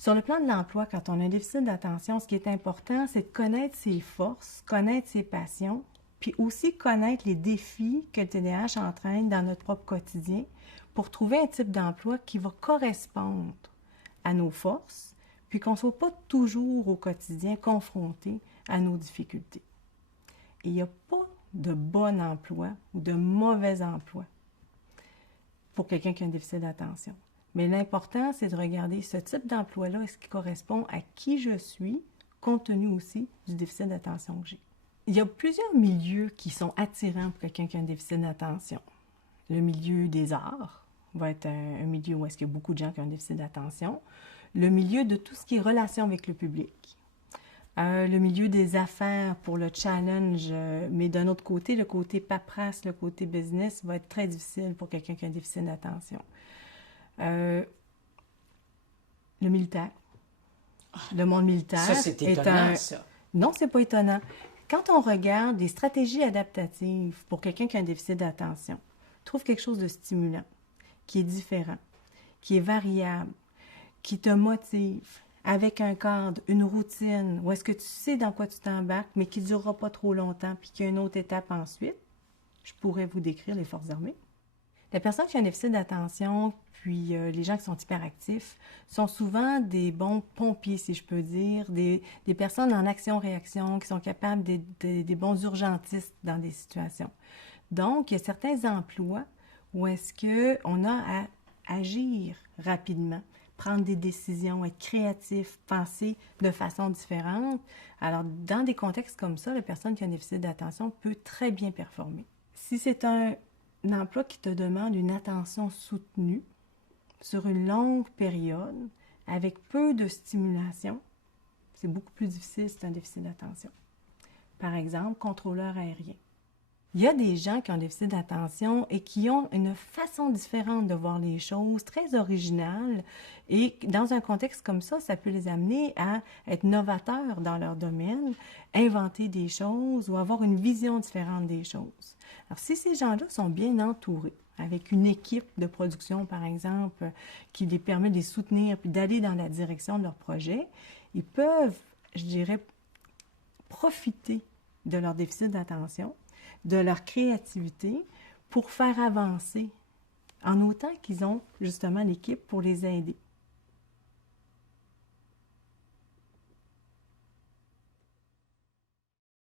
Sur le plan de l'emploi, quand on a un déficit d'attention, ce qui est important, c'est de connaître ses forces, connaître ses passions, puis aussi connaître les défis que le TDAH entraîne dans notre propre quotidien pour trouver un type d'emploi qui va correspondre à nos forces, puis qu'on ne soit pas toujours au quotidien confronté à nos difficultés. Et il n'y a pas de bon emploi ou de mauvais emploi pour quelqu'un qui a un déficit d'attention. Mais l'important, c'est de regarder ce type d'emploi-là, est-ce qu'il correspond à qui je suis, compte tenu aussi du déficit d'attention que j'ai. Il y a plusieurs milieux qui sont attirants pour quelqu'un qui a un déficit d'attention. Le milieu des arts va être un milieu où est-ce qu'il y a beaucoup de gens qui ont un déficit d'attention. Le milieu de tout ce qui est relation avec le public. Le milieu des affaires pour le challenge, mais d'un autre côté, le côté paperasse, le côté business va être très difficile pour quelqu'un qui a un déficit d'attention. Le militaire. Le monde militaire. Ça, c'est étonnant, ça. Non, c'est pas étonnant. Quand on regarde des stratégies adaptatives pour quelqu'un qui a un déficit d'attention, trouve quelque chose de stimulant, qui est différent, qui est variable, qui te motive, avec un cadre, une routine, où est-ce que tu sais dans quoi tu t'embarques, mais qui ne durera pas trop longtemps, puis qu'il y a une autre étape ensuite, je pourrais vous décrire les forces armées. Les personnes qui ont un déficit d'attention, puis les gens qui sont hyperactifs, sont souvent des bons pompiers, si je peux dire, des personnes en action-réaction qui sont capables des bons urgentistes dans des situations. Donc, il y a certains emplois où est-ce qu'on a à agir rapidement, prendre des décisions, être créatif, penser de façon différente. Alors, dans des contextes comme ça, la personne qui a un déficit d'attention peut très bien performer. Si c'est un emploi qui te demande une attention soutenue sur une longue période, avec peu de stimulation, c'est beaucoup plus difficile si c'est un déficit d'attention. Par exemple, contrôleur aérien. Il y a des gens qui ont un déficit d'attention et qui ont une façon différente de voir les choses, très originale. Et dans un contexte comme ça peut les amener à être novateurs dans leur domaine, inventer des choses ou avoir une vision différente des choses. Alors, si ces gens-là sont bien entourés, avec une équipe de production, par exemple, qui les permet de les soutenir puis d'aller dans la direction de leur projet, ils peuvent, je dirais, profiter de leur déficit d'attention, de leur créativité pour faire avancer, en autant qu'ils ont justement l'équipe pour les aider.